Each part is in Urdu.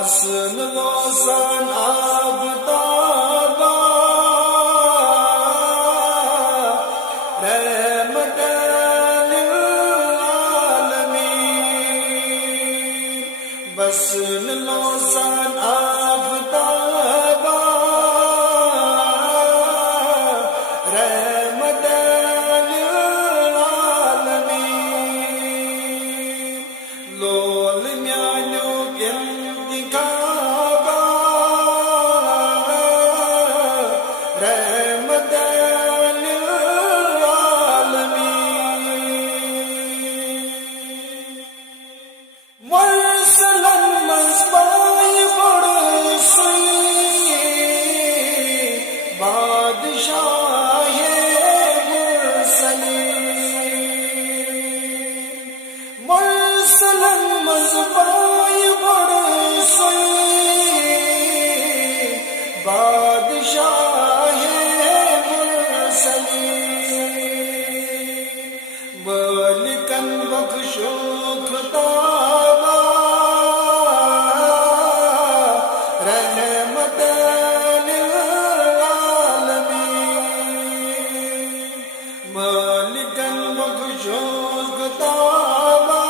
حسن روشن آفتابا رحمت للعالمین حسن روشن آفتابا رحمت للعالمین لول میانو انتخابا رحمت للعالمین مرسلا مصباح برسی بادشاہ مرسلین مرسلا مصباح برسی بادشاہ مرسلین بالکن بخشو خطابا رحمت للعالمین بالکن بخشو خطابا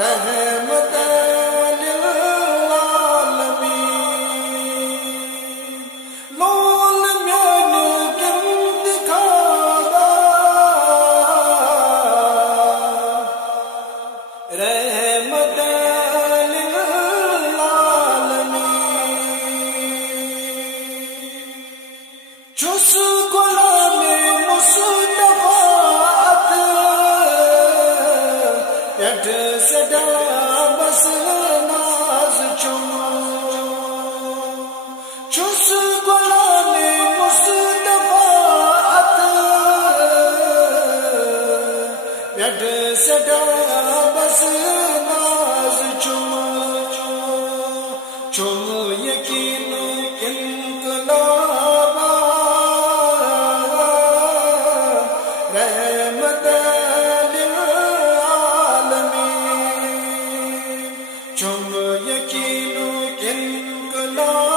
رحمت للعالمین لول میانو انتخابا رحمت للعالمین چس غلام مصطفیٰ پیٹ سدا بس ناز چمو چس غلام مصطفیٰ پیٹ سدا بس ناز چمو چمو یقین انقلابا رحمت للعالمین چم یقین انقلاب